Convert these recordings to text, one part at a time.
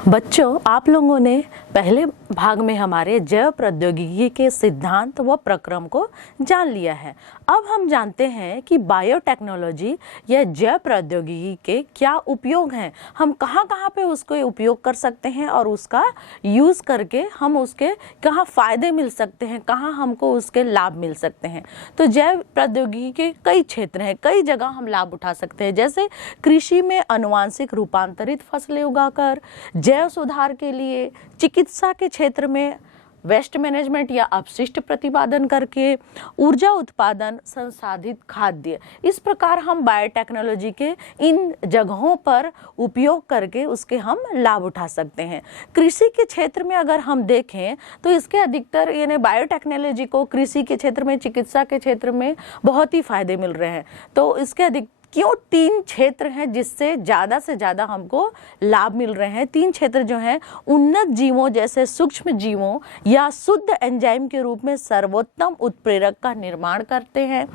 बच्चों, आप लोगों ने पहले भाग में हमारे जैव प्रौद्योगिकी के सिद्धांत व प्रक्रम को जान लिया है। अब हम जानते हैं कि बायोटेक्नोलॉजी या जैव प्रौद्योगिकी के क्या उपयोग हैं, हम कहाँ कहाँ पे उसको उपयोग कर सकते हैं और उसका यूज़ करके हम उसके कहाँ फ़ायदे मिल सकते हैं, कहाँ हमको उसके लाभ मिल सकते हैं। तो जैव प्रौद्योगिकी के कई क्षेत्र हैं, कई जगह हम लाभ उठा सकते हैं। जैसे कृषि में अनुवांशिक रूपांतरित फसलें उगाकर, जैव सुधार के लिए, चिकित्सा के क्षेत्र में वेस्ट मैनेजमेंट या अपशिष्ट प्रतिपादन करके, ऊर्जा उत्पादन, संसाधित खाद्य। इस प्रकार हम बायोटेक्नोलॉजी के इन जगहों पर उपयोग करके उसके हम लाभ उठा सकते हैं। कृषि के क्षेत्र में अगर हम देखें तो इसके अधिकतर यानी बायोटेक्नोलॉजी को कृषि के क्षेत्र में, चिकित्सा के क्षेत्र में बहुत ही फायदे मिल रहे हैं। तो इसके अधिक क्यों 3 क्षेत्र हैं जिससे ज़्यादा से ज़्यादा हमको लाभ मिल रहे हैं। 3 क्षेत्र जो हैं उन्नत जीवों जैसे सूक्ष्म जीवों या शुद्ध एंजाइम के रूप में सर्वोत्तम उत्प्रेरक का निर्माण करते हैं,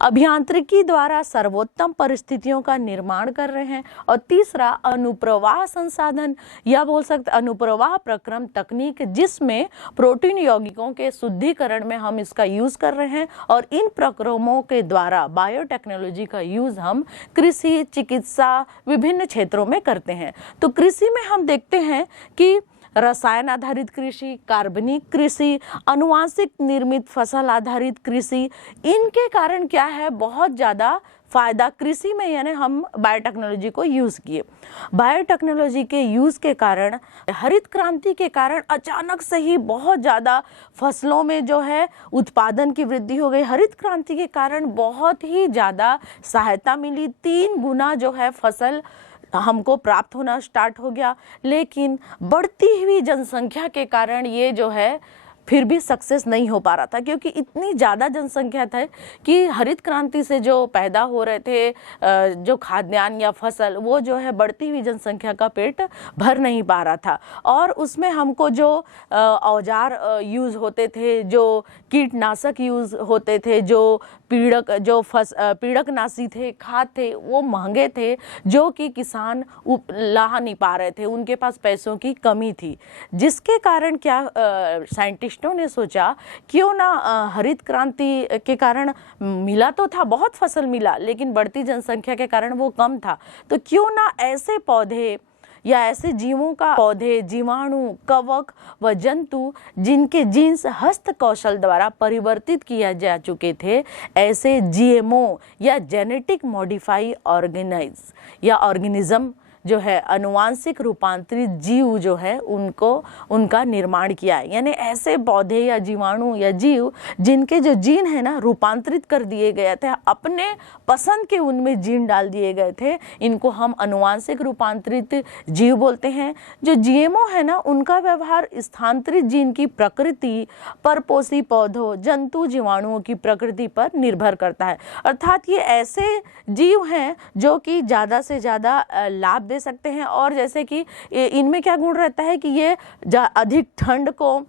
अभियांत्रिकी द्वारा सर्वोत्तम परिस्थितियों का निर्माण कर रहे हैं, और तीसरा अनुप्रवाह संसाधन या बोल सकते अनुप्रवाह प्रक्रम तकनीक, जिसमें प्रोटीन यौगिकों के शुद्धिकरण में हम इसका यूज़ कर रहे हैं। और इन प्रक्रमों के द्वारा बायोटेक्नोलॉजी का यूज़ हम कृषि, चिकित्सा, विभिन्न क्षेत्रों में करते हैं। तो कृषि में हम देखते हैं कि रसायन आधारित कृषि, कार्बनिक कृषि, अनुवांशिक निर्मित फसल आधारित कृषि, इनके कारण क्या है बहुत ज़्यादा फ़ायदा कृषि में, यानी हम बायोटेक्नोलॉजी को यूज़ किए। बायोटेक्नोलॉजी के यूज़ के कारण, हरित क्रांति के कारण अचानक से ही बहुत ज़्यादा फसलों में जो है उत्पादन की वृद्धि हो गई। हरित क्रांति के कारण बहुत ही ज़्यादा सहायता मिली, 3 गुना जो है फसल हमको प्राप्त होना स्टार्ट हो गया। लेकिन बढ़ती हुई जनसंख्या के कारण ये जो है फिर भी सक्सेस नहीं हो पा रहा था, क्योंकि इतनी ज़्यादा जनसंख्या था कि हरित क्रांति से जो पैदा हो रहे थे जो खाद्यान्न या फसल, वो जो है बढ़ती हुई जनसंख्या का पेट भर नहीं पा रहा था। और उसमें हमको जो औजार यूज़ होते थे, जो कीटनाशक यूज़ होते थे, जो पीड़कनाशी थे, खाद थे, वो महंगे थे, जो कि किसान ला नहीं पा रहे थे, उनके पास पैसों की कमी थी। जिसके कारण क्या साइंटिस्टों ने सोचा क्यों ना हरित क्रांति के कारण मिला तो था, बहुत फसल मिला, लेकिन बढ़ती जनसंख्या के कारण वो कम था। तो क्यों ना ऐसे पौधे या ऐसे जीवों का पौधे, जीवाणु, कवक व जंतु जिनके जीन्स हस्त कौशल द्वारा परिवर्तित किया जा चुके थे, ऐसे जीएमओ या जेनेटिक मॉडिफाई ऑर्गेनाइज या ऑर्गेनिज्म जो है अनुवांशिक रूपांतरित जीव जो है उनका निर्माण किया है। यानी ऐसे पौधे या जीवाणु या जीव जिनके जो जीन है ना रूपांतरित कर दिए गए थे, अपने पसंद के उनमें जीन डाल दिए गए थे, इनको हम अनुवांशिक रूपांतरित जीव बोलते हैं। जो जीएमओ है ना, उनका व्यवहार स्थानांतरित जीन की प्रकृति, परपोषी पौधों, जंतु, जीवाणुओं की प्रकृति पर निर्भर करता है। अर्थात ये ऐसे जीव हैं जो कि ज़्यादा से ज़्यादा लाभ दे सकते हैं। और जैसे कि इनमें क्या गुण रहता है कि ये अधिक ठंड को,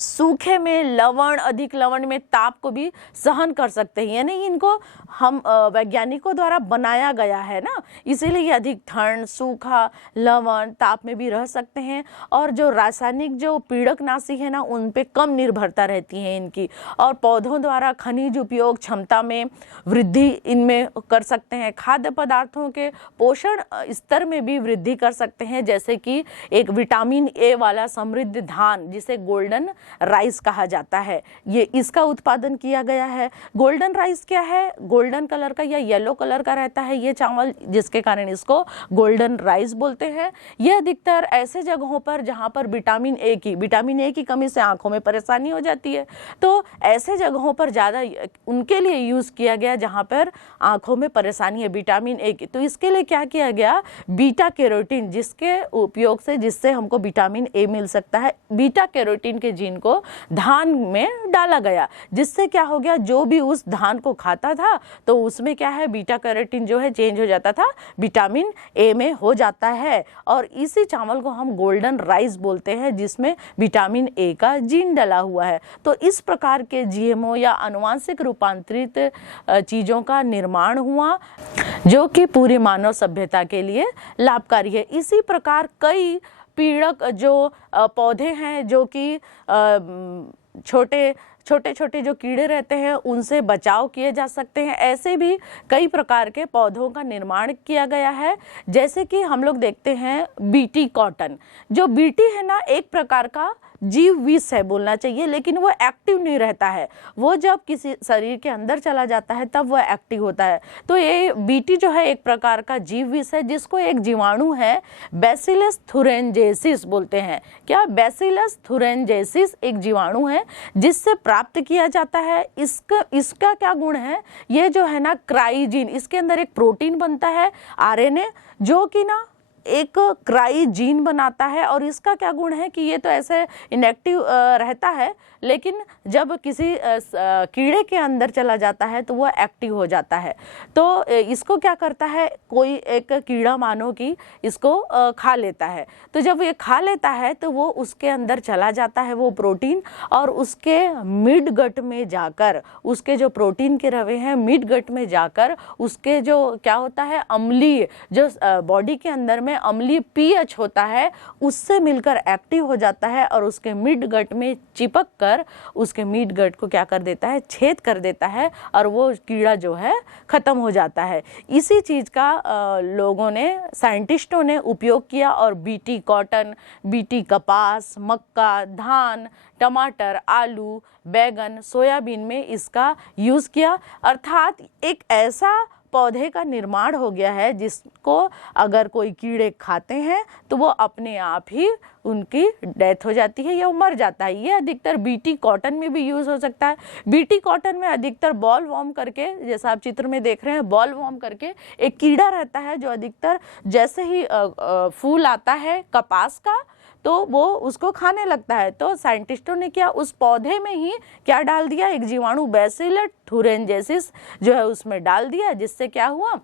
सूखे में लवण, अधिक लवण में ताप को भी सहन कर सकते हैं। यानी इनको हम वैज्ञानिकों द्वारा बनाया गया है ना, इसीलिए ये अधिक ठंड, सूखा, लवण, ताप में भी रह सकते हैं। और जो रासायनिक जो पीड़कनाशी है ना, उन पे कम निर्भरता रहती है इनकी। और पौधों द्वारा खनिज उपयोग क्षमता में वृद्धि इनमें कर सकते हैं। खाद्य पदार्थों के पोषण स्तर में भी वृद्धि कर सकते हैं, जैसे कि एक विटामिन ए वाला समृद्ध धान जिसे गोल्डन राइस कहा जाता है, ये इसका उत्पादन किया गया है। गोल्डन राइस क्या है? गोल्डन कलर का या येलो कलर का रहता है ये चावल, जिसके कारण इसको गोल्डन राइस बोलते हैं। ये अधिकतर ऐसे जगहों पर जहाँ पर विटामिन ए की कमी से आंखों में परेशानी हो जाती है, तो ऐसे जगहों पर ज़्यादा उनके लिए यूज़ किया गया जहाँ पर आंखों में परेशानी है विटामिन ए की। तो इसके लिए क्या किया गया, बीटा कैरोटीन, जिसके उपयोग से जिससे हमको विटामिन ए मिल सकता है, बीटा कैरोटीन के जीन को धान में डाला गया, जिससे क्या हो गया, जो भी उस धान को खाता था तो उसमें क्या है, बीटा कैरोटीन जो है चेंज हो जाता था, विटामिन ए में हो जाता है। और इसी चावल को हम गोल्डन राइस बोलते हैं, जिसमें विटामिन ए का जीन डला हुआ है। तो इस प्रकार के जीएमओ या अनुवांशिक रूपांतरित चीज़ों का निर्माण हुआ, जो कि पूरी मानव सभ्यता के लिए लाभकारी है। इसी प्रकार कई पीड़क जो पौधे हैं, जो कि छोटे छोटे जो कीड़े रहते हैं उनसे बचाव किए जा सकते हैं। ऐसे भी कई प्रकार के पौधों का निर्माण किया गया है। जैसे कि हम लोग देखते हैं बीटी कॉटन। जो बीटी है ना, एक प्रकार का जीव विष है बोलना चाहिए, लेकिन वो एक्टिव नहीं रहता है। वो जब किसी शरीर के अंदर चला जाता है तब वो एक्टिव होता है। तो ये बीटी जो है एक प्रकार का जीव विष है, जिसको एक जीवाणु है बैसिलस थुरेंजेसिस बोलते हैं। क्या? बैसिलस थुरेंजेसिस एक जीवाणु है जिससे प्राप्त किया जाता है। इसका क्या गुण है? ये जो है ना क्राइजीन, इसके अंदर एक प्रोटीन बनता है आरएनए, जो कि ना एक क्राइजीन बनाता है। और इसका क्या गुण है कि ये तो ऐसे इनएक्टिव रहता है, लेकिन जब किसी कीड़े के अंदर चला जाता है तो वो एक्टिव हो जाता है। तो इसको क्या करता है, कोई एक कीड़ा मानो कि इसको खा लेता है। तो जब ये खा लेता है तो वो उसके अंदर चला जाता है वो प्रोटीन, और उसके मिड गट में जाकर, उसके जो प्रोटीन के रवे हैं मिड गट में जाकर उसके जो क्या होता है अम्लीय, जो बॉडी के अंदर में अम्लीय पीएच होता है, उससे मिलकर एक्टिव हो जाता है और उसके मिड गट में चिपक कर उसके मिड गट को क्या कर देता है, छेद कर देता है, और वो कीड़ा जो है खत्म हो जाता है। इसी चीज का लोगों ने, साइंटिस्टों ने उपयोग किया और बीटी कॉटन, बीटी कपास, मक्का, धान, टमाटर, आलू, बैगन, सोयाबीन में इसका यूज किया। अर्थात एक ऐसा पौधे का निर्माण हो गया है जिसको अगर कोई कीड़े खाते हैं तो वो अपने आप ही उनकी डेथ हो जाती है या वो मर जाता है। ये अधिकतर बीटी कॉटन में भी यूज हो सकता है। बीटी कॉटन में अधिकतर बॉल वॉर्म करके, जैसा आप चित्र में देख रहे हैं, बॉल वॉर्म करके एक कीड़ा रहता है जो अधिकतर जैसे ही फूल आता है कपास का तो वो उसको खाने लगता है। तो साइंटिस्टों ने क्या, उस पौधे में ही क्या डाल दिया, एक जीवाणु बैसिलस थुरेंजेसिस जो है उसमें डाल दिया, जिससे क्या हुआ,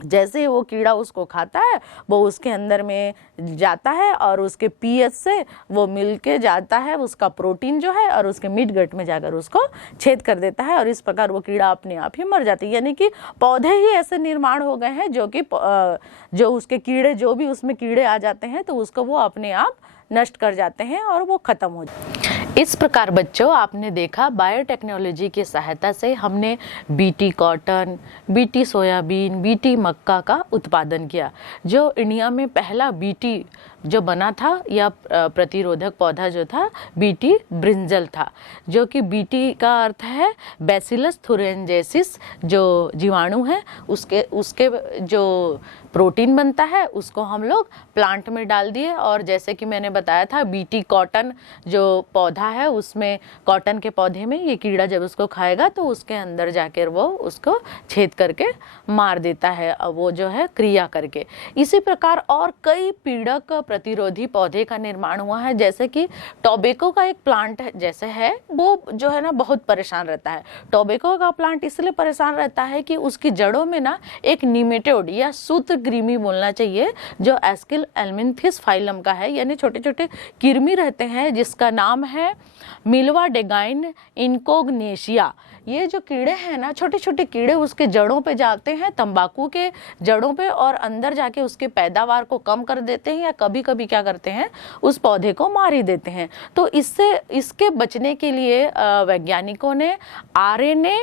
जैसे वो कीड़ा उसको खाता है वो उसके अंदर में जाता है और उसके पीएच से वो मिलके जाता है उसका प्रोटीन जो है, और उसके मिड गट में जाकर उसको छेद कर देता है, और इस प्रकार वो कीड़ा अपने आप ही मर जाती है। यानी कि पौधे ही ऐसे निर्माण हो गए हैं जो कि जो उसके कीड़े, जो भी उसमें कीड़े आ जाते हैं तो उसको वो अपने आप नष्ट कर जाते हैं और वो खत्म हो जाते हैं। इस प्रकार बच्चों, आपने देखा बायोटेक्नोलॉजी की सहायता से हमने BT cotton, BT soybean, BT मक्का का उत्पादन किया। जो इंडिया में पहला बीटी जो बना था या प्रतिरोधक पौधा जो था, बीटी ब्रिंजल था, जो कि बीटी का अर्थ है बैसिलस थुरेंजेसिस, जो जीवाणु है उसके जो प्रोटीन बनता है उसको हम लोग प्लांट में डाल दिए। और जैसे कि मैंने बताया था, बीटी कॉटन जो पौधा है उसमें, कॉटन के पौधे में ये कीड़ा जब उसको खाएगा तो उसके अंदर जाकर वो उसको छेद करके मार देता है, वो जो है क्रिया करके। इसी प्रकार और कई पीड़क प्रतिरोधी पौधे का निर्माण हुआ है। जैसे कि टोबैको का एक प्लांट जैसे है, वो जो है ना बहुत परेशान रहता है। टोबैको का प्लांट इसलिए परेशान रहता है कि उसकी जड़ों में ना एक निमेटोड या सूत्रकृमि बोलना चाहिए, जो एस्किल एल्मिंथिस फाइलम का है, यानी छोटे छोटे कृमि रहते हैं जिसका नाम है मिल्वाडेगाइन इनकोग्नेशिया। ये जो कीड़े हैं ना, छोटे छोटे कीड़े उसके जड़ों पे जाते हैं, तंबाकू के जड़ों पे, और अंदर जाके उसके पैदावार को कम कर देते हैं, या कभी कभी क्या करते हैं उस पौधे को मार ही देते हैं। तो इसके बचने के लिए वैज्ञानिकों ने आरएनए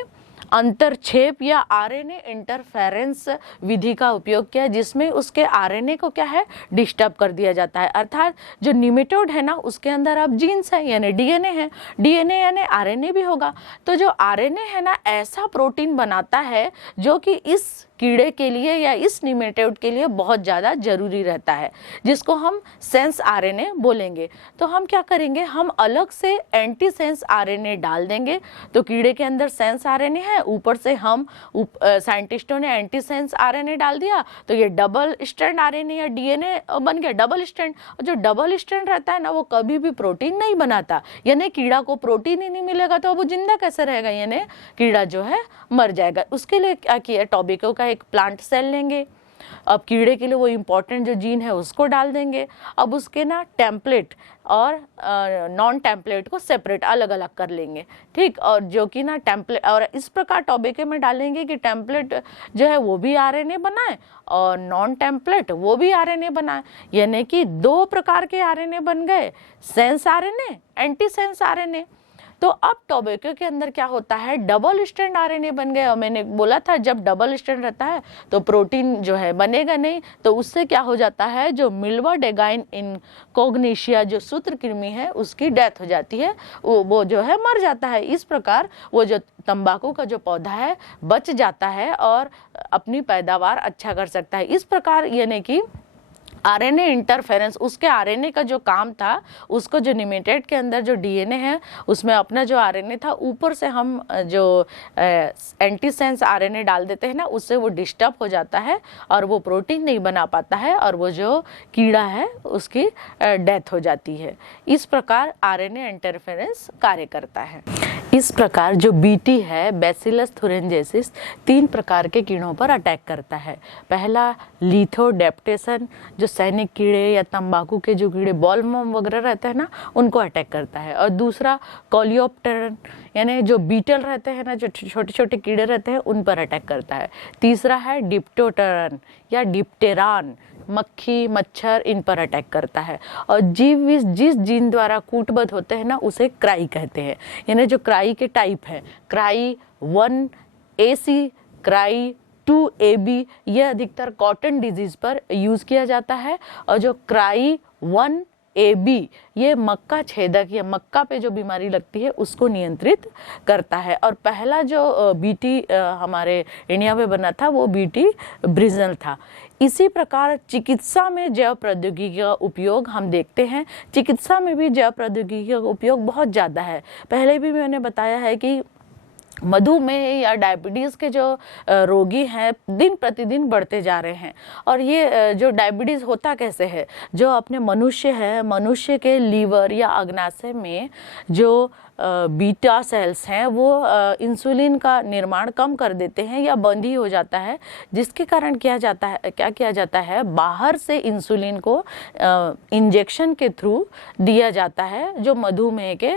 अंतरक्षेप या आरएनए इंटरफेरेंस विधि का उपयोग किया, जिसमें उसके आरएनए को क्या है, डिस्टर्ब कर दिया जाता है। अर्थात जो निमेटोड है ना उसके अंदर अब जीन्स है यानी डीएनए है, डीएनए यानी आरएनए भी होगा। तो जो आरएनए है ना ऐसा प्रोटीन बनाता है जो कि इस कीड़े के लिए या इस निमेटोड के लिए बहुत ज़्यादा जरूरी रहता है, जिसको हम सेंस आरएनए बोलेंगे। तो हम क्या करेंगे, हम अलग से एंटी सेंस आरएनए डाल देंगे। तो कीड़े के अंदर सेंस आरएनए है, ऊपर से हम साइंटिस्टों ने एंटी सेंस आरएनए डाल दिया, तो ये डबल स्ट्रैंड आरएनए या डीएनए बन गया, डबल स्ट्रैंड। जो डबल स्ट्रैंड रहता है ना वो कभी भी प्रोटीन नहीं बनाता, यानी कीड़ा को प्रोटीन ही नहीं मिलेगा तो वो जिंदा कैसे रहेगा, यानी कीड़ा जो है मर जाएगा। उसके लिए क्या किया, टोबैको का एक प्लांट सेल लेंगे, अब कीड़े के लिए वो इम्पोर्टेंट जो जीन है उसको डाल देंगे। अब उसके ना टेम्पलेट और नॉन टेम्पलेट को सेपरेट अलग अलग कर लेंगे, ठीक। और जो कि ना टेम्पलेट, और इस प्रकार टॉबैको में डालेंगे कि टेम्पलेट जो है वो भी आरएनए बनाए और नॉन टेम्पलेट वो भी आरएनए बनाए, यानी कि 2 प्रकार के आरएनए बन गए, sense RNA, anti sense RNA. तो अब टोबैको के अंदर क्या होता है, डबल स्ट्रैंड आरएनए बन गए। और मैंने बोला था जब डबल स्ट्रैंड रहता है तो प्रोटीन जो है बनेगा नहीं, तो उससे क्या हो जाता है, जो मिल्वाडेगाइन इनकोग्निशिया जो सूत्रकृमि है उसकी डेथ हो जाती है, वो जो है मर जाता है। इस प्रकार वो जो तंबाकू का जो पौधा है बच जाता है और अपनी पैदावार अच्छा कर सकता है। इस प्रकार यानी कि आरएनए इंटरफेरेंस, उसके आरएनए का जो काम था, उसको जो निमेटेड के अंदर जो डीएनए है उसमें अपना जो आरएनए था, ऊपर से हम जो एंटीसेंस आरएनए डाल देते हैं ना, उससे वो डिस्टर्ब हो जाता है और वो प्रोटीन नहीं बना पाता है और वो जो कीड़ा है उसकी डेथ हो जाती है। इस प्रकार आरएनए इंटरफेरेंस कार्य करता है। इस प्रकार जो बीटी है, बैसिलस थुरिंजेसिस, 3 प्रकार के कीड़ों पर अटैक करता है। पहला लिथोडेप्टेसन, जो सैनिक कीड़े या तंबाकू के जो कीड़े बॉलवर्म वगैरह रहते हैं ना, उनको अटैक करता है। और दूसरा कोलियोप्टेरन, यानी जो बीटल रहते हैं ना, जो छोटे छोटे कीड़े रहते हैं, उन पर अटैक करता है। तीसरा है डिप्टोटेरन या डिप्टेरान, मक्खी मच्छर, इन पर अटैक करता है। और जीव जिस जीन द्वारा कूटबद्ध होते हैं ना, उसे क्राई कहते हैं। यानी जो क्राई के टाइप है, क्राई 1AC, क्राई 2AB, ये अधिकतर कॉटन डिजीज पर यूज किया जाता है। और जो क्राई 1AB ये मक्का छेदक या मक्का पे जो बीमारी लगती है उसको नियंत्रित करता है। और पहला जो बीटी हमारे इंडिया में बना था वो बीटी ब्रिजल था। इसी प्रकार चिकित्सा में जैव प्रौद्योगिकी का उपयोग हम देखते हैं। चिकित्सा में भी जैव प्रौद्योगिकी का उपयोग बहुत ज़्यादा है। पहले भी मैंने बताया है कि मधुमेह या डायबिटीज़ के जो रोगी हैं दिन प्रतिदिन बढ़ते जा रहे हैं। और ये जो डायबिटीज़ होता कैसे है, जो अपने मनुष्य है, मनुष्य के लीवर या अग्नाशय में जो बीटा सेल्स हैं वो इंसुलिन का निर्माण कम कर देते हैं या बंद ही हो जाता है, जिसके कारण क्या किया जाता है, बाहर से इंसुलिन को इंजेक्शन के थ्रू दिया जाता है जो मधुमेह के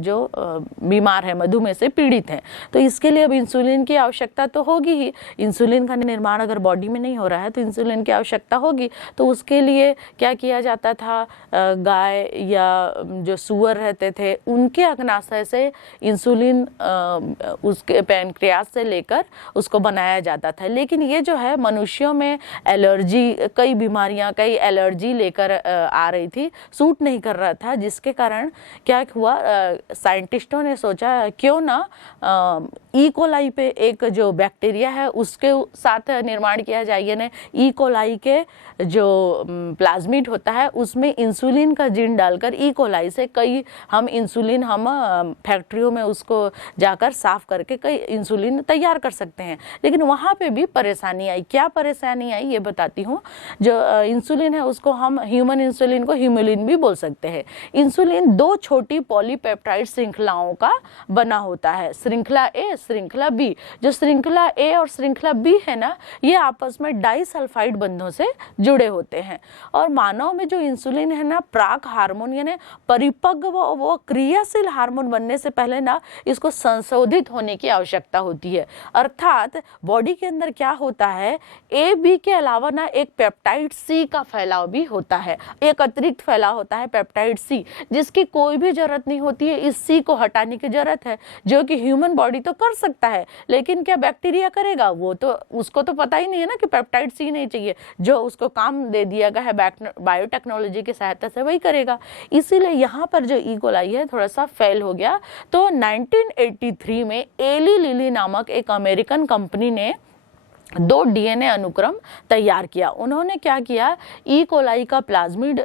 जो बीमार है, मधुमेह से पीड़ित हैं। तो इसके लिए अब इंसुलिन की आवश्यकता तो होगी ही। इंसुलिन का निर्माण अगर बॉडी में नहीं हो रहा है तो इंसुलिन की आवश्यकता होगी। तो उसके लिए क्या किया जाता था, गाय या जो सुअर रहते थे उनके अग्नाशय से इंसुलिन उसके पैनक्रियास से लेकर उसको बनाया जाता था। लेकिन ये जो है मनुष्यों में एलर्जी, कई बीमारियां, कई एलर्जी लेकर आ रही थी, सूट नहीं कर रहा था, जिसके कारण क्या हुआ, साइंटिस्टों ने सोचा क्यों ना ई कोलाई पे एक जो बैक्टीरिया है उसके साथ निर्माण किया जाए। यानी ई कोलाई के जो प्लाज्मिड होता है उसमें इंसुलिन का जीन डालकर ई कोलाई से कई हम इंसुलिन हम फैक्ट्रियों में उसको जाकर साफ करके कई इंसुलिन तैयार कर सकते हैं। लेकिन वहाँ पे भी परेशानी आई। क्या परेशानी आई ये बताती हूँ। जो इंसुलिन है उसको हम ह्यूमन इंसुलिन को ह्यूमुलिन भी बोल सकते हैं। इंसुलिन 2 छोटी पॉलीपेप्टाइड श्रृंखलाओं का बना होता है, श्रृंखला ए, श्रृंखला बी। जो श्रृंखला ए और श्रृंखला बी है ना, ये आपस में डाइसल्फाइड बंधों से जुड़े होते हैं। और मानव में जो इंसुलिन है ना, प्राक हार्मोन यानी परिपक्व वो क्रियाशील हार्मोन बनने से पहले ना इसको संशोधित होने की आवश्यकता होती है। अर्थात बॉडी के अंदर क्या होता है, ए बी के अलावा ना एक पेप्टाइड सी का फैलाव भी होता है, एक अतिरिक्त फैलाव होता है पेप्टाइड सी, जिसकी कोई भी जरूरत नहीं होती है। इस सी को हटाने की जरूरत है, जो कि ह्यूमन बॉडी तो कर सकता है, लेकिन क्या बैक्टीरिया करेगा? वो तो उसको तो पता ही नहीं है ना कि पेप्टाइड सी नहीं चाहिए। जो उसको काम दे दिया गया है बायोटेक्नोलॉजी की सहायता से वही करेगा। इसीलिए यहाँ पर जो ई कोलाई है थोड़ा सा फेल हो गया। तो 1983 में एली लिली नामक एक अमेरिकन कंपनी ने 2 डीएनए अनुक्रम तैयार किया। उन्होंने क्या किया, ई कोलाई का प्लाज्मिड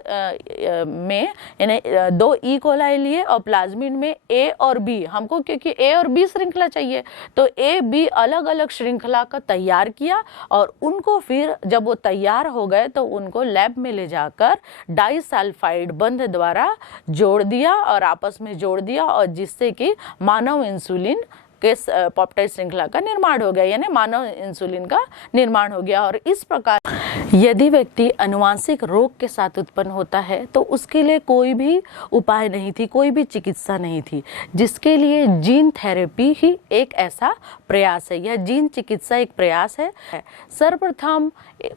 में यानी 2 ई कोलाई लिए और प्लाज्मिड में ए और बी, हमको क्योंकि ए और बी श्रृंखला चाहिए तो ए बी अलग अलग श्रृंखला का तैयार किया। और उनको फिर जब वो तैयार हो गए तो उनको लैब में ले जाकर डाइसल्फाइड बंध द्वारा जोड़ दिया और आपस में जोड़ दिया, और जिससे कि मानव इंसुलिन के पेप्टाइड श्रृंखला का निर्माण हो गया, यानी मानव इंसुलिन का निर्माण हो गया। और इस प्रकार यदि व्यक्ति अनुवांशिक रोग के साथ उत्पन्न होता है तो उसके लिए कोई भी उपाय नहीं थी, कोई भी चिकित्सा नहीं थी, जिसके लिए जीन थेरेपी ही एक ऐसा प्रयास है या जीन चिकित्सा एक प्रयास है। सर्वप्रथम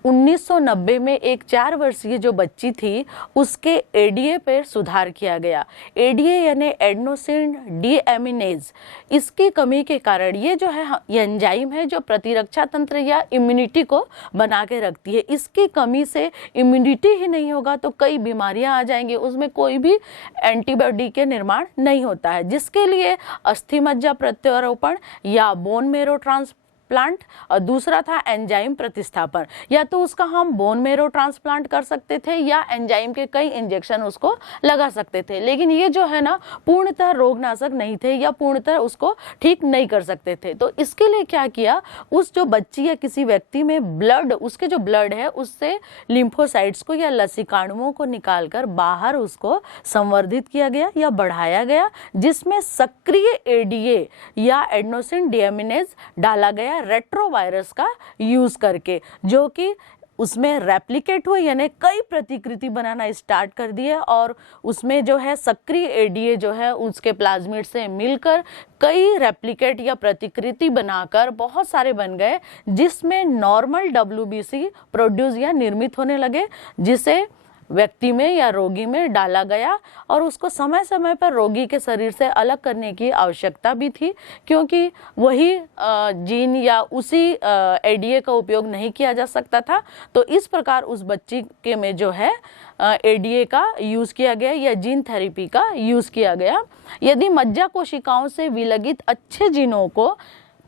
1990 में एक 4 वर्षीय जो बच्ची थी उसके एडीए पर सुधार किया गया। एडीए यानी एडेनोसिन डीएमिनेज, इसकी कमी के कारण ये जो है ये एंजाइम है जो प्रतिरक्षा तंत्र या इम्यूनिटी को बना के रखती है। इसकी कमी से इम्यूनिटी ही नहीं होगा तो कई बीमारियां आ जाएंगी, उसमें कोई भी एंटीबॉडी के निर्माण नहीं होता है, जिसके लिए अस्थि मज्जा प्रत्यारोपण या बोन मेरो ट्रांसप्लांट और दूसरा था एंजाइम प्रतिस्थापन। या तो उसका हम बोन मेरो ट्रांसप्लांट कर सकते थे या एंजाइम के कई इंजेक्शन उसको लगा सकते थे, लेकिन ये जो है ना पूर्णतः रोगनाशक नहीं थे या पूर्णतः उसको ठीक नहीं कर सकते थे। तो इसके लिए क्या किया, उस जो बच्ची या किसी व्यक्ति में ब्लड, उसके जो ब्लड है उससे लिम्फोसाइट्स को या लसिकाणुओं को निकालकर बाहर उसको संवर्धित किया गया या बढ़ाया गया, जिसमें सक्रिय एडीए या एडेनोसिन डीएमिनेज डाला गया रेट्रोवायरस का यूज करके, जो कि उसमें रेप्लिकेट हुए यानी कई प्रतिकृति बनाना स्टार्ट कर दिए और उसमें जो है सक्रिय एडीए जो है उसके प्लाज्मिड से मिलकर कई रेप्लिकेट या प्रतिकृति बनाकर बहुत सारे बन गए, जिसमें नॉर्मल डब्ल्यूबीसी प्रोड्यूस या निर्मित होने लगे, जिसे व्यक्ति में या रोगी में डाला गया और उसको समय समय पर रोगी के शरीर से अलग करने की आवश्यकता भी थी, क्योंकि वही जीन या उसी एडीए का उपयोग नहीं किया जा सकता था। तो इस प्रकार उस बच्ची के में जो है एडीए का यूज़ किया गया या जीन थेरेपी का यूज़ किया गया। यदि मज्जा कोशिकाओं से विलगित अच्छे जीनों को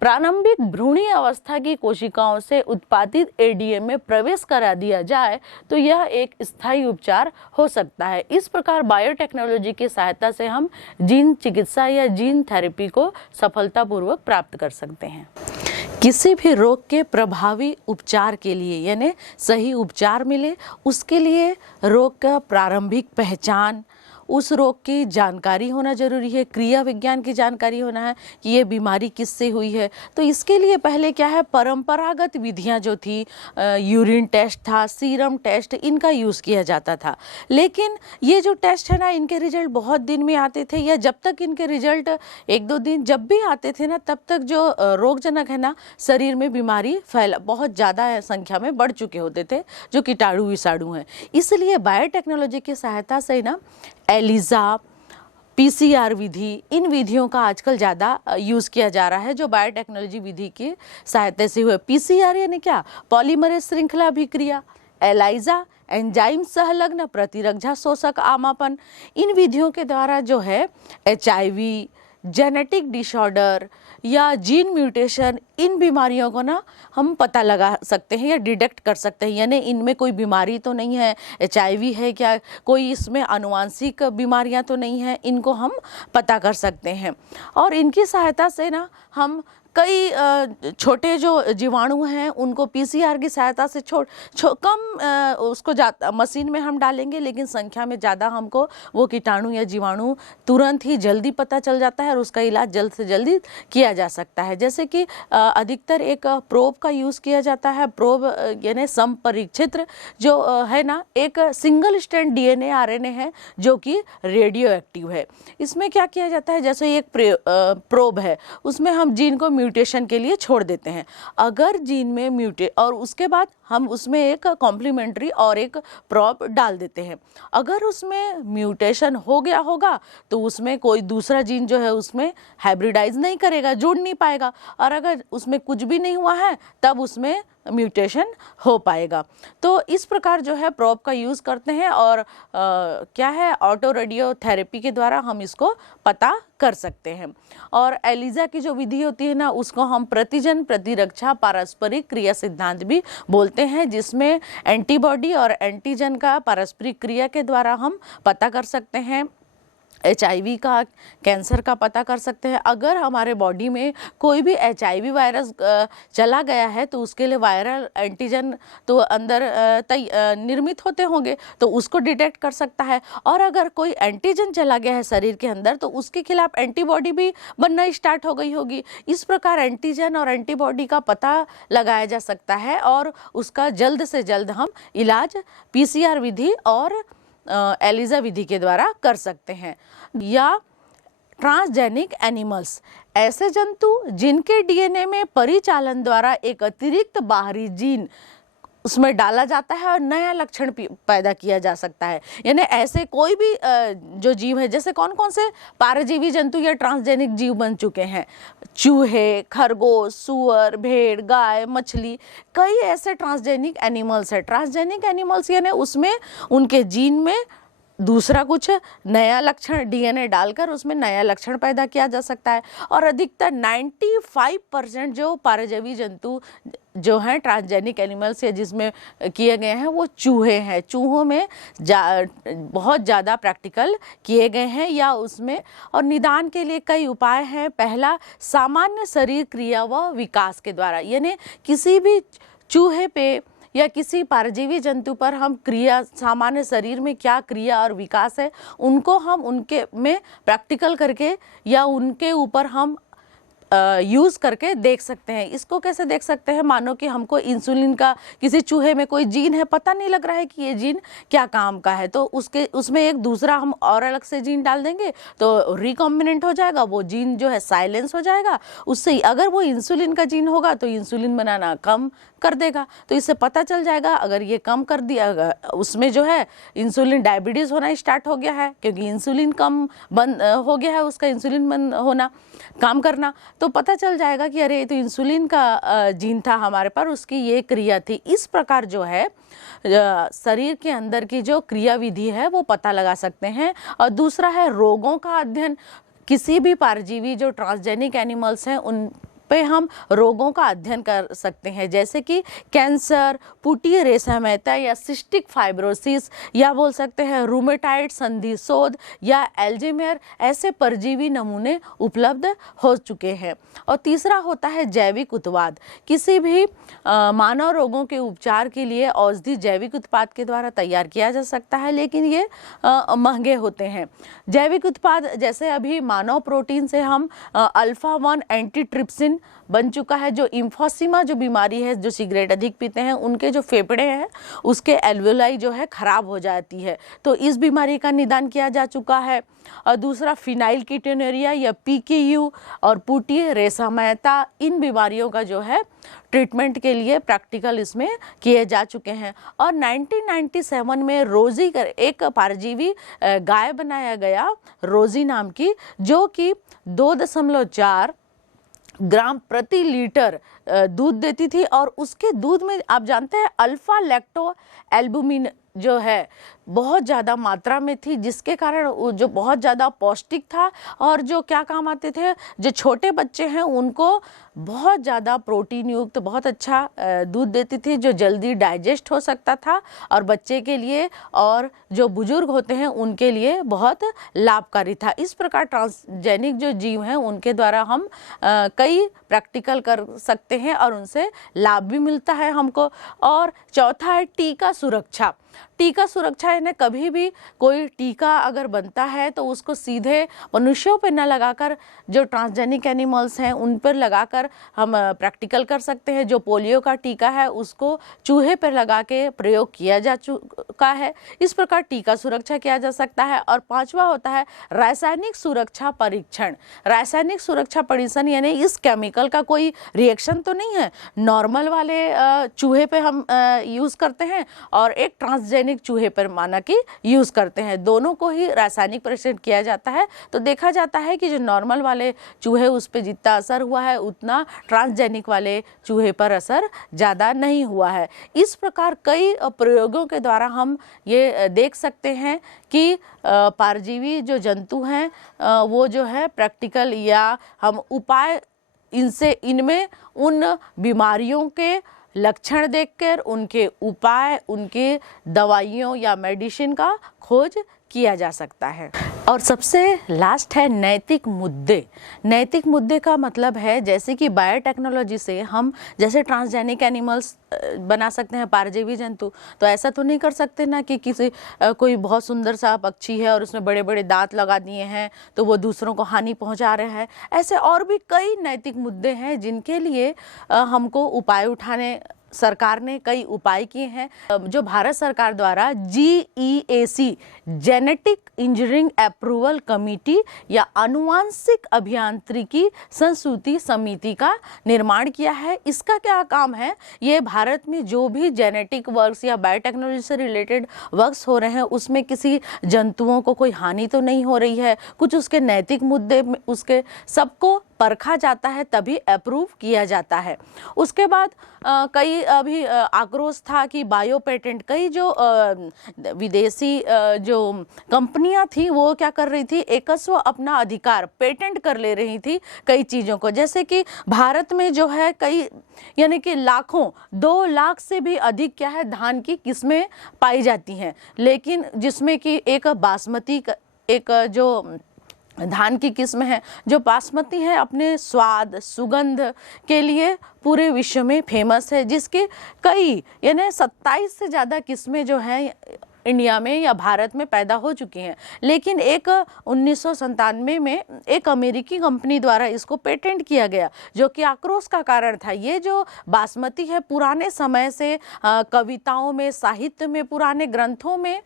प्रारंभिक भ्रूणीय अवस्था की कोशिकाओं से उत्पादित एडीए में प्रवेश करा दिया जाए तो यह एक स्थायी उपचार हो सकता है। इस प्रकार बायोटेक्नोलॉजी की सहायता से हम जीन चिकित्सा या जीन थेरेपी को सफलतापूर्वक प्राप्त कर सकते हैं। किसी भी रोग के प्रभावी उपचार के लिए यानी सही उपचार मिले, उसके लिए रोग का प्रारंभिक पहचान, उस रोग की जानकारी होना जरूरी है, क्रिया विज्ञान की जानकारी होना है कि ये बीमारी किससे हुई है। तो इसके लिए पहले क्या है, परंपरागत विधियां जो थी, यूरिन टेस्ट था, सीरम टेस्ट, इनका यूज़ किया जाता था। लेकिन ये जो टेस्ट है ना, इनके रिजल्ट बहुत दिन में आते थे या जब तक इनके रिजल्ट 1-2 दिन जब भी आते थे ना, तब तक जो रोगजनक है ना शरीर में बीमारी फैला बहुत ज़्यादा संख्या में बढ़ चुके होते थे, जो कीटाणु विषाणु हैं। इसलिए बायोटेक्नोलॉजी की सहायता से ना एलिजा, पीसीआर विधि, इन विधियों का आजकल ज़्यादा यूज़ किया जा रहा है, जो बायोटेक्नोलॉजी विधि की सहायता से हुए। पीसीआर यानी क्या, पॉलीमरेज श्रृंखला अभिक्रिया, एलाइजा एंजाइम सहलग्न प्रतिरक्षा शोषक आमापन, इन विधियों के द्वारा जो है HIV, जेनेटिक डिसऑर्डर या जीन म्यूटेशन, इन बीमारियों को ना हम पता लगा सकते हैं या डिटेक्ट कर सकते हैं, यानी इनमें कोई बीमारी तो नहीं है, HIV है क्या, कोई इसमें आनुवांशिक बीमारियां तो नहीं है, इनको हम पता कर सकते हैं। और इनकी सहायता से ना हम कई छोटे जो जीवाणु हैं उनको पीसीआर की सहायता से कम उसको मशीन में हम डालेंगे, लेकिन संख्या में ज़्यादा हमको वो कीटाणु या जीवाणु तुरंत ही जल्दी पता चल जाता है और उसका इलाज जल्द से जल्दी किया जा सकता है। जैसे कि अधिकतर एक प्रोब का यूज़ किया जाता है। प्रोब यानी संपरीक्षित्र जो है ना, एक सिंगल स्ट्रैंड DNA RNA है जो कि रेडियो एक्टिव है। इसमें क्या किया जाता है, जैसे एक प्रोब है, उसमें हम जीन को म्यूटेशन के लिए छोड़ देते हैं। अगर जीन में और उसके बाद हम उसमें एक कॉम्प्लीमेंट्री और एक प्रोब डाल देते हैं। अगर उसमें म्यूटेशन हो गया होगा तो उसमें कोई दूसरा जीन जो है उसमें हाइब्रिडाइज नहीं करेगा, जुड़ नहीं पाएगा, और अगर उसमें कुछ भी नहीं हुआ है तब उसमें म्यूटेशन हो पाएगा। तो इस प्रकार जो है प्रोब का यूज़ करते हैं और क्या है, ऑटो रेडियो थेरेपी के द्वारा हम इसको पता कर सकते हैं। और एलिजा की जो विधि होती है ना, उसको हम प्रतिजन प्रतिरक्षा पारस्परिक क्रिया सिद्धांत भी बोलते हैं, जिसमें एंटीबॉडी और एंटीजन का पारस्परिक क्रिया के द्वारा हम पता कर सकते हैं। HIV का, कैंसर का पता कर सकते हैं। अगर हमारे बॉडी में कोई भी HIV वायरस चला गया है तो उसके लिए वायरल एंटीजन तो अंदर निर्मित होते होंगे, तो उसको डिटेक्ट कर सकता है। और अगर कोई एंटीजन चला गया है शरीर के अंदर तो उसके खिलाफ एंटीबॉडी भी बनना स्टार्ट हो गई होगी। इस प्रकार एंटीजन और एंटीबॉडी का पता लगाया जा सकता है और उसका जल्द से जल्द हम इलाज PCR विधि और एलिजा विधि के द्वारा कर सकते हैं। या ट्रांसजेनिक एनिमल्स, ऐसे जंतु जिनके DNA में परिचालन द्वारा एक अतिरिक्त बाहरी जीन उसमें डाला जाता है और नया लक्षण पैदा किया जा सकता है। यानी ऐसे कोई भी जो जीव है, जैसे कौन कौन से पारजीवी जंतु या ट्रांसजेनिक जीव बन चुके हैं, चूहे, खरगोश, सुअर, भेड़, गाय, मछली, कई ऐसे ट्रांसजेनिक एनिमल्स है। ट्रांसजेनिक एनिमल्स यानी उसमें उनके जीन में दूसरा कुछ नया लक्षण DNA डालकर उसमें नया लक्षण पैदा किया जा सकता है। और अधिकतर 95% जो परजीवी जंतु जो हैं ट्रांसजेनिक एनिमल्स है जिसमें किए गए हैं वो चूहे हैं। चूहों में बहुत ज़्यादा प्रैक्टिकल किए गए हैं या उसमें, और निदान के लिए कई उपाय हैं। पहला, सामान्य शरीर क्रिया व विकास के द्वारा, यानी किसी भी चूहे पे या किसी परजीवी जंतु पर हम क्रिया, सामान्य शरीर में क्या क्रिया और विकास है उनको हम उनके में प्रैक्टिकल करके या उनके ऊपर हम यूज़ करके देख सकते हैं। इसको कैसे देख सकते हैं? मानो कि हमको इंसुलिन का किसी चूहे में कोई जीन है, पता नहीं लग रहा है कि ये जीन क्या काम का है, तो उसमें एक दूसरा हम और अलग से जीन डाल देंगे तो रिकॉम्बिनेंट हो जाएगा, वो जीन जो है साइलेंस हो जाएगा। उससे अगर वो इंसुलिन का जीन होगा तो इंसुलिन बनाना कम कर देगा, तो इससे पता चल जाएगा। अगर ये कम कर दिया, उसमें जो है इंसुलिन, डायबिटीज़ होना स्टार्ट हो गया है क्योंकि इंसुलिन कम बंद हो गया है, उसका इंसुलिन बंद होना, काम करना, तो पता चल जाएगा कि अरे ये तो इंसुलिन का जीन था हमारे पर, उसकी ये क्रिया थी। इस प्रकार जो है शरीर के अंदर की जो क्रिया विधि है वो पता लगा सकते हैं। और दूसरा है रोगों का अध्ययन। किसी भी परजीवी जो ट्रांसजेनिक एनिमल्स हैं उन पे हम रोगों का अध्ययन कर सकते हैं, जैसे कि कैंसर, पुटीय रेशमहत्या या सिस्टिक फाइब्रोसिस, या बोल सकते हैं रूमेटाइड संधिशोध या एल्जीमियर, ऐसे परजीवी नमूने उपलब्ध हो चुके हैं। और तीसरा होता है जैविक उत्पाद। किसी भी मानव रोगों के उपचार के लिए औषधि जैविक उत्पाद के द्वारा तैयार किया जा सकता है, लेकिन ये महंगे होते हैं। जैविक उत्पाद जैसे अभी मानव प्रोटीन से हम अल्फा-1 एंटीट्रिप्सिन बन चुका है। जो इम्फोसिमा जो बीमारी है, जो सिगरेट अधिक पीते हैं उनके जो फेफड़े हैं उसके एल्वेलाई जो है खराब हो जाती है, तो इस बीमारी का निदान किया जा चुका है। और दूसरा फिनाइल कीटोनुरिया या PKU और पुटीय रेशमहत्या, इन बीमारियों का जो है ट्रीटमेंट के लिए प्रैक्टिकल इसमें किए जा चुके हैं। और 1997 में रोजी कर एक परजीवी गाय बनाया गया, रोजी नाम की, जो कि 2.4 ग्राम प्रति लीटर दूध देती थी। और उसके दूध में आप जानते हैं अल्फा लैक्टो एल्बुमिन जो है बहुत ज़्यादा मात्रा में थी, जिसके कारण वो जो बहुत ज़्यादा पौष्टिक था और जो क्या काम आते थे, जो छोटे बच्चे हैं उनको बहुत ज़्यादा प्रोटीन युक्त बहुत अच्छा दूध देती थी, जो जल्दी डाइजेस्ट हो सकता था और बच्चे के लिए और जो बुजुर्ग होते हैं उनके लिए बहुत लाभकारी था। इस प्रकार ट्रांसजेनिक जो जीव हैं उनके द्वारा हम कई प्रैक्टिकल कर सकते हैं और उनसे लाभ भी मिलता है हमको। और चौथा है टीका सुरक्षा। टीका सुरक्षा यानी कभी भी कोई टीका अगर बनता है तो उसको सीधे मनुष्यों पर न लगाकर जो ट्रांसजेनिक एनिमल्स हैं उन पर लगाकर हम प्रैक्टिकल कर सकते हैं। जो पोलियो का टीका है उसको चूहे पर लगा के प्रयोग किया जा चुका है। इस प्रकार टीका सुरक्षा किया जा सकता है। और पांचवा होता है रासायनिक सुरक्षा परीक्षण। रासायनिक सुरक्षा परीक्षण यानी इस केमिकल का कोई रिएक्शन तो नहीं है, नॉर्मल वाले चूहे पे हम यूज़ करते हैं और एक ट्रांसजेनिक चूहे पर माना कि यूज़ करते हैं, दोनों को ही रासायनिक परीक्षण किया जाता है। तो देखा जाता है कि जो नॉर्मल वाले चूहे उस पर जितना असर हुआ है उतना ट्रांसजेनिक वाले चूहे पर असर ज़्यादा नहीं हुआ है। इस प्रकार कई प्रयोगों के द्वारा हम ये देख सकते हैं कि परजीवी जो जंतु हैं वो जो है प्रैक्टिकल या हम उपाय इनमें उन बीमारियों के लक्षण देखकर उनके उपाय, उनके दवाइयों या मेडिसिन का खोज किया जा सकता है। और सबसे लास्ट है नैतिक मुद्दे। नैतिक मुद्दे का मतलब है जैसे कि बायोटेक्नोलॉजी से हम जैसे ट्रांसजेनिक एनिमल्स बना सकते हैं, पारजीवी जंतु, तो ऐसा तो नहीं कर सकते ना कि किसी कोई बहुत सुंदर सा पक्षी है और उसने बड़े बड़े दांत लगा दिए हैं तो वो दूसरों को हानि पहुंचा रहे हैं। ऐसे और भी कई नैतिक मुद्दे हैं जिनके लिए हमको उपाय उठाने, सरकार ने कई उपाय किए हैं। जो भारत सरकार द्वारा GEAC genetic engineering approval committee या अनुवांशिक अभियांत्रिकी संस्तुति समिति का निर्माण किया है। इसका क्या काम है? ये भारत में जो भी जेनेटिक वर्क्स या बायोटेक्नोलॉजी से रिलेटेड वर्क्स हो रहे हैं उसमें किसी जंतुओं को कोई हानि तो नहीं हो रही है, कुछ उसके नैतिक मुद्दे उसके सबको परखा जाता है तभी अप्रूव किया जाता है। उसके बाद कई अभी आक्रोश था कि बायो पेटेंट, कई जो विदेशी जो कंपनियां थी वो क्या कर रही थी, एकस्व अपना अधिकार पेटेंट कर ले रही थी कई चीज़ों को। जैसे कि भारत में जो है कई यानी कि लाखों 2 लाख से भी अधिक क्या है धान की किस्में पाई जाती हैं, लेकिन जिसमें कि एक बासमती एक जो धान की किस्म है जो बासमती है अपने स्वाद सुगंध के लिए पूरे विश्व में फेमस है, जिसके कई यानी 27 से ज़्यादा किस्में जो हैं इंडिया में या भारत में पैदा हो चुकी हैं। लेकिन एक 1997 में एक अमेरिकी कंपनी द्वारा इसको पेटेंट किया गया जो कि आक्रोश का कारण था। ये जो बासमती है पुराने समय से कविताओं में, साहित्य में, पुराने ग्रंथों में,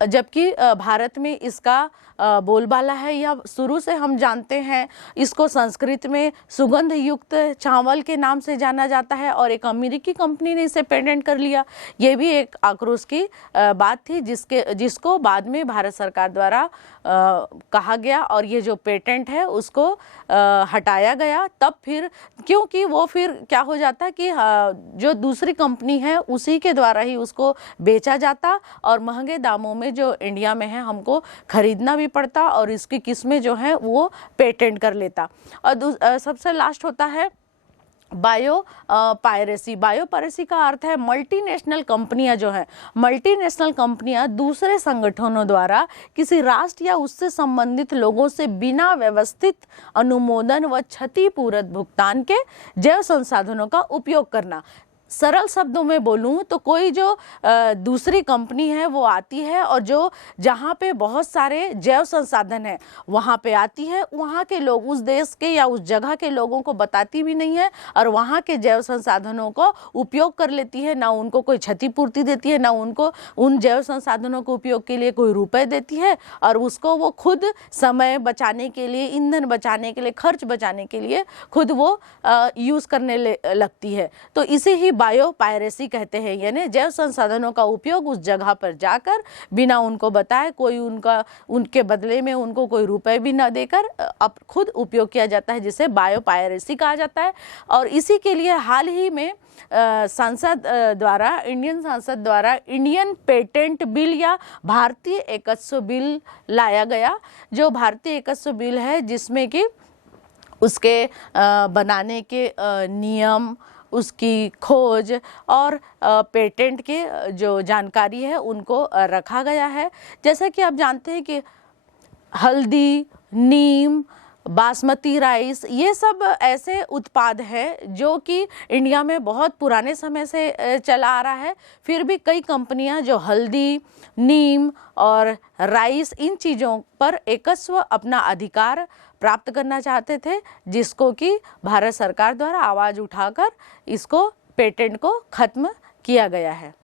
जबकि भारत में इसका बोलबाला है या शुरू से हम जानते हैं इसको संस्कृत में सुगंध युक्त चावल के नाम से जाना जाता है और एक अमेरिकी कंपनी ने इसे पेटेंट कर लिया। ये भी एक आक्रोश की बात थी जिसको बाद में भारत सरकार द्वारा कहा गया और ये जो पेटेंट है उसको हटाया गया। तब फिर क्योंकि वो फिर क्या हो जाता कि जो दूसरी कंपनी है उसी के द्वारा ही उसको बेचा जाता और महंगे दामों में जो इंडिया में है हमको खरीदना भी पड़ता और इसकी किस्में जो है वो पेटेंट कर लेता। और सबसे लास्ट होता है बायो पायरेसी। बायो पायरेसी का अर्थ है मल्टीनेशनल कंपनियां जो हैं, मल्टीनेशनल कंपनियां दूसरे संगठनों द्वारा किसी राष्ट्र या उससे संबंधित लोगों से बिना व्यवस्थित अनुमोदन व क्षतिपूर्त भुगतान के जैव संसाधनों का उपयोग करना। सरल शब्दों में बोलूं तो कोई जो दूसरी कंपनी है वो आती है और जो जहाँ पे बहुत सारे जैव संसाधन हैं वहाँ पे आती है, वहाँ के लोग उस देश के या उस जगह के लोगों को बताती भी नहीं है और वहाँ के जैव संसाधनों को उपयोग कर लेती है, ना उनको कोई क्षतिपूर्ति देती है, ना उनको उन जैव संसाधनों को उपयोग के लिए कोई रुपए देती है और उसको वो खुद समय बचाने के लिए, ईंधन बचाने के लिए, खर्च बचाने के लिए खुद वो यूज़ करने लगती है। तो इसे ही बायो पायरेसी कहते हैं, यानी जैव संसाधनों का उपयोग उस जगह पर जाकर बिना उनको बताए, कोई उनके बदले में उनको कोई रुपए भी न देकर अब खुद उपयोग किया जाता है, जिसे बायो पायरेसी कहा जाता है। और इसी के लिए हाल ही में संसद द्वारा, इंडियन संसद द्वारा इंडियन पेटेंट बिल या भारतीय एकस्व बिल लाया गया। जो भारतीय एकस्व बिल है जिसमें कि उसके बनाने के नियम, उसकी खोज और पेटेंट के जो जानकारी है उनको रखा गया है। जैसा कि आप जानते हैं कि हल्दी, नीम, बासमती राइस, ये सब ऐसे उत्पाद हैं जो कि इंडिया में बहुत पुराने समय से चला आ रहा है। फिर भी कई कंपनियां जो हल्दी, नीम और राइस, इन चीज़ों पर एकस्व अपना अधिकार प्राप्त करना चाहते थे, जिसको कि भारत सरकार द्वारा आवाज़ उठाकर इसको पेटेंट को खत्म किया गया है।